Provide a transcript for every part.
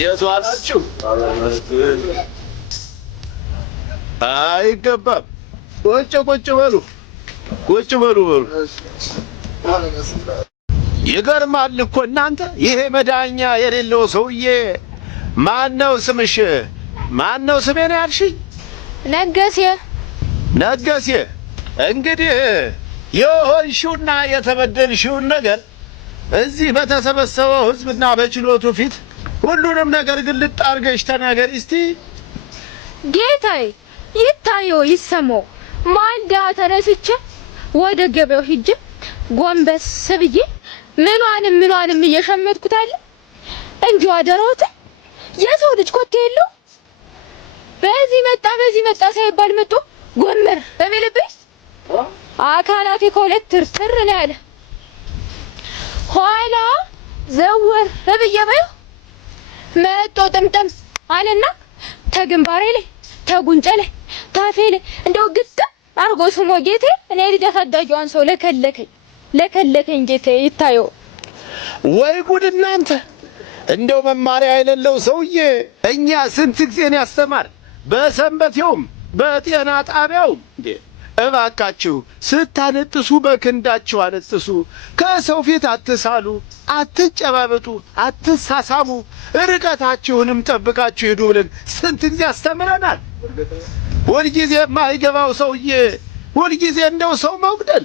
የዟላችሁ አይገባም። ቁጭ በሉ በሉ። ይገርማል እኮ እናንተ። ይሄ መዳኛ የሌለው ሰውዬ ማነው ስምሽ? ማነው ስሜን ያልሽኝ? ነገሴ። እንግዲህ የሆንሽውና የተበደልሽውን ነገር እዚህ በተሰበሰበው ሕዝብና በችሎቱ ፊት ሁሉንም ነገር ግልጥ አድርገሽ ተናገሪ እስቲ። ጌታዬ ይታየው ይሰማው። ማልዳ ተነስቼ ወደ ገበያው ሂጄ ጎንበስ ብዬ ምኗንም እየሸመትኩት አለ እንጂ አደረውት የሰው ልጅ ኮቴ የለው። በዚህ መጣ ሳይባል መጥቶ ጎመር በሚልብኝ አካላቴ ከሁለት ትርትር ነው ያለ። ኋላ ዘወር ብዬ ባየው መጥቶ ጥምጥም አለና ተግንባሬ ላይ ተጉንጨ ላይ ታፌ ላይ እንደው ግጥም አርጎ ስሞ ጌቴ እኔ ልጅ አሳዳጊዋን ሰው ለከለከኝ ጌቴ ይታየው። ወይ ጉድ እናንተ! እንደው መማሪያ የሌለው ሰውዬ እኛ ስንት ጊዜን ያስተማር በሰንበቴውም በጤና ጣቢያውም እንዴ! እባካችሁ ስታነጥሱ በክንዳችሁ አነጥሱ። ከሰው ፊት አትሳሉ፣ አትጨባበጡ፣ አትሳሳሙ፣ ርቀታችሁንም ጠብቃችሁ ሂዱ ብለን ስንት ጊዜ አስተምረናል። ሁልጊዜ የማይገባው ሰውዬ ሁልጊዜ እንደው ሰው መጉደል።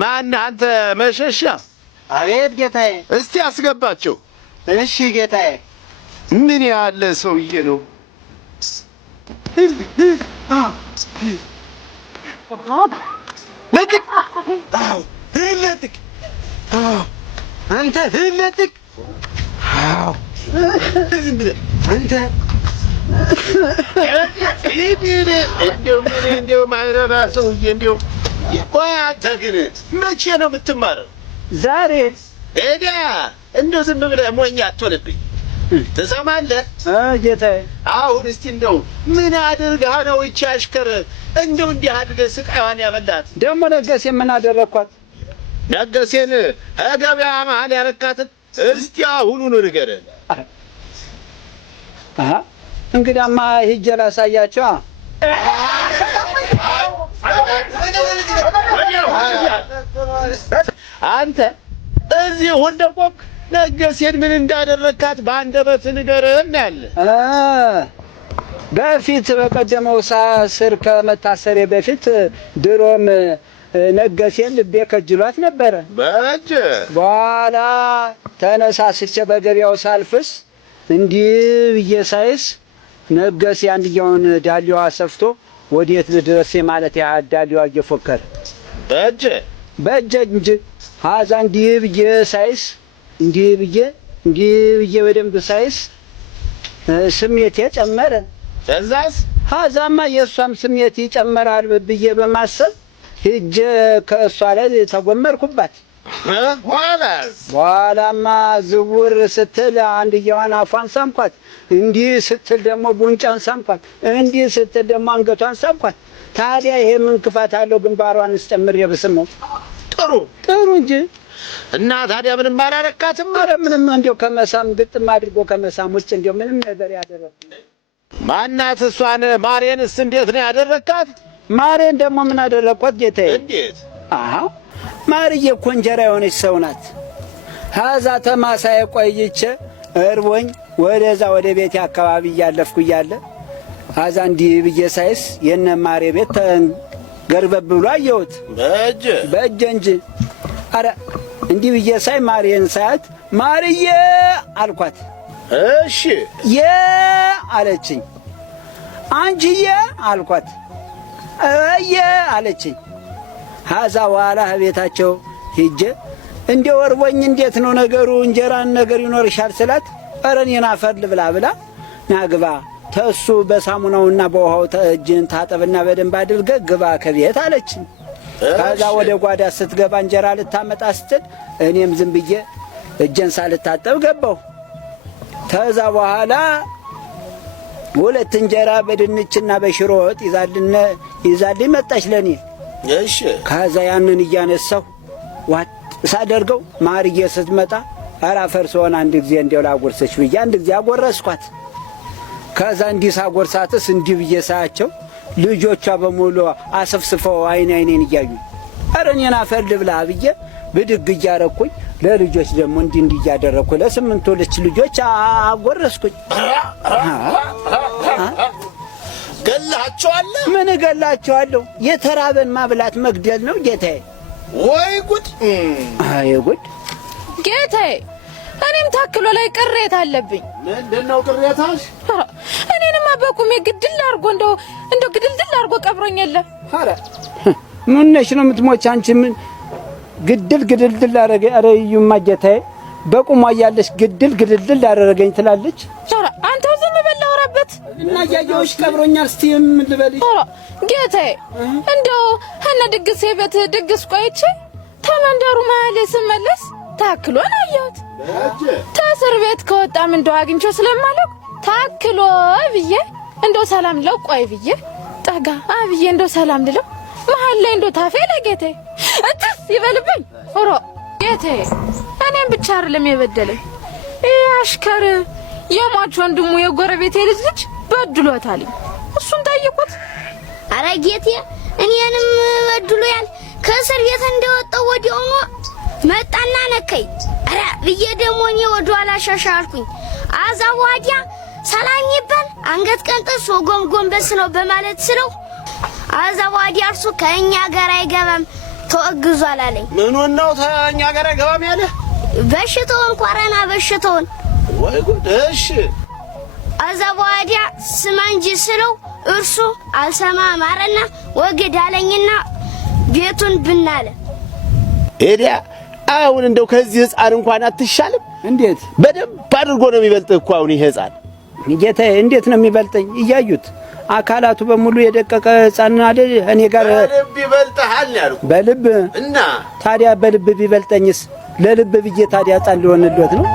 ማን አንተ መሸሻ? አቤት ጌታዬ። እስቲ አስገባቸው። እሺ ጌታዬ። ምን ያለ ሰውዬ ነው? ለጥቅ አንተ ለጥቅ አንተ እንደው ማይረባ ሰውዬ እንደው ቆይ አንተ ግን መቼ ነው የምትማረው? ዛሬ ኤዳ እንደው ዝም ብለህ ሞኝ አትሆንብኝ። ትሰማለህ ጌታዬ? አሁን እስቲ እንደው ምን አድርገህ ነው ይህች አሽከር እንደው እንዲህ አድርገህ ስቃይዋን ያበላት? ደግሞ ነገሴ ምን አደረኳት? ነገሴን ገበያ መሀል ያረካትን እስቲ አሁኑን ንገረን። እንግዲያማ ሂጅ ላሳያቸው። አንተ እዚህ ወንደቆቅ ነገሴን ምን እንዳደረካት በአንደበት ንገረን ያለ። በፊት በቀደመው ስር ከመታሰሬ በፊት ድሮም ነገሴን ልቤ ከጅሏት ነበረ። በኋላ ተነሳስቼ በገበያው ሳልፍስ እንዲህ ብዬ ሳይስ ነገሴ አንድያውን ዳሊዋ ሰፍቶ ወዴት ልድረስ ማለት ያ ዳሊዋ እየፎከረ በእጄ እንጂ ሀዛ እንዲህ ብዬ ሳይስ እንዲህ ብዬ በደንብ ሳይስ ስሜቴ ጨመረ። እዛስ ሀዛማ የእሷም ስሜት ይጨመራል ብዬ በማሰብ ሂጄ ከእሷ ላይ ተጎመርኩባት። በኋላማ ዝውር ስትል አንድየዋን አፏን ሳምኳት፣ እንዲህ ስትል ደግሞ ጉንጫን ሳምኳት፣ እንዲህ ስትል ደግሞ አንገቷን ሳምኳት። ታዲያ ይሄ ምን ክፋት አለው? ግንባሯን ስጨምር የብስመው ጥሩ እንጂ። እና ታዲያ ምንም አላረካትም? ኧረ ምንም እንደው ከመሳም ግጥም አድርጎ ከመሳም ውጭ እንደው ምንም ነገር ያደረኩ ማናት? እሷን ማሬንስ እንዴት ነው ያደረካት? ማሬን ደግሞ ምን አደረኳት ጌታዬ? እንዴት? ማርዬ እኮ እንጀራ የሆነች ሰው ናት። ሀዛ ተማሳዬ ቆይቼ እርቦኝ ወደዛ ወደ ቤቴ አካባቢ እያለፍኩ እያለ ሀዛ እንዲህ ብዬ ሳይስ የነ ማሬ ቤት ገርበብ ብሎ አየሁት። በእጄ እንጂ። አረ እንዲህ ብዬ ሳይ ማርዬን ሳያት ማርዬ አልኳት። እሺ አለችኝ። አንቺዬ አልኳት። አለችኝ። ሀዛ በኋላ ቤታቸው ሂጄ እንደ ወርቦኝ እንዴት ነው ነገሩ? እንጀራን ነገር ይኖርሻል ስላት ኧረ እኔን አፈር ልብላ ብላ ናግባ ተሱ በሳሙናውና በውሃው እጅን ታጠብና በደንብ አድርገህ ግባ ከቤት አለችኝ። ከዛ ወደ ጓዳ ስትገባ እንጀራ ልታመጣ ስትል እኔም ዝም ብዬ እጄን ሳልታጠብ ገባሁ። ከዛ በኋላ ሁለት እንጀራ በድንችና በሽሮ ወጥ ይዛልኝ መጣች ለኔ። እሺ። ከዛ ያንን እያነሳሁ ዋጥ ሳደርገው ማርዬ ስትመጣ ኧረ ፈርሶን አንድ ጊዜ እንደው ላጎርሰች ብዬ አንድ ጊዜ አጎረስኳት። ከዛ እንዲህ ሳጎርሳትስ እንዲህ ብዬ ሳያቸው ልጆቿ በሙሉ አሰፍስፈው አይኔን እያዩ ኧረ እኔን አፈር ልብላ ብዬ ብድግ እያረኩኝ ለልጆች ደግሞ እንዲህ እያደረኩ ለስምንቱ ልጆች አጎረስኩኝ። ገላቸዋለሁ? ምን እገላቸዋለሁ? የተራበን ማብላት መግደል ነው ጌታዬ። ወይ ጉድ! አይ ጉድ ጌታዬ፣ እኔም ታክሎ ላይ ቅሬታ አለብኝ። ምንድነው ቅሬታሽ? እኔንማ በቁሜ ግድል አድርጎ እንደው ግድልድል አድርጎ ቀብሮኝ የለ። ኧረ ምን ነሽ ነው የምትሞች አንቺ? ምን ግድልድል አደረገ? ኧረ እዩማ ጌታዬ በቁሟ እያለሽ ግድልድል አደረገኝ ትላለች። ኧረ አንተው ዝም በል አውራበት እና እያየሁሽ ቀብሮኛል። እስቲ ምን ልበልሽ? ኧረ ጌታዬ እንደው እነ ድግሴ ቤት ድግስ ቆይቼ ተመንደሩ መሀል ስመለስ ታክሎን አየሁት። ተእስር ቤት ከወጣም እንደው አግኝቼው ስለማለቅ ታክሎ ብዬ እንደው ሰላም ልለው ቆይ ብዬ ጠጋ ብዬ እንደው ሰላም ልለው መሀል ላይ እንደው ታፌ ለጌታዬ እትስ ይበልብኝ። ኧረ ጌታዬ እኔም ብቻ አይደለም የበደለኝ አሽከር የሟች ወንድሙ የጎረቤቴ ልጅ በድሎታል። እሱን ጠይቁት። አረ ጌታዬ እኔንም በድሎያል። ከእስር ቤት እንደወጣው ወዲያውኑ መጣና ነከኝ። አረ ብዬ ደግሞ እኔ ወደኋላ ሻሻልኩኝ። አዛው ወዲያ ሰላም ይባል አንገት ቀንጥስ ጎንበስ ነው በማለት ስለው አዛው ወዲያ እርሱ ከእኛ ጋር አይገባም ተወግዟል አለኝ። ምኑን ነው ከእኛ ጋር አይገባም ያለ? በሽታውን ኮረና በሽታውን። ወይ ጉድ! እሺ አዛው ወዲያ ስማ እንጂ ስለው እርሱ አልሰማም አረና ወግድ አለኝና ቤቱን ብናለ ኤዲያ አሁን እንደው ከዚህ ሕፃን እንኳን አትሻልም? እንዴት በደንብ አድርጎ ነው የሚበልጥህ እኮ አሁን ይሄ ሕፃን። ጌታዬ እንዴት ነው የሚበልጠኝ? እያዩት አካላቱ በሙሉ የደቀቀ ሕፃን አይደል? እኔ ጋር በልብ ይበልጥሃል ያልኩህ። በልብ እና ታዲያ በልብ ቢበልጠኝስ ለልብ ብዬ ታዲያ ሕፃን ሊሆንልዎት ነው?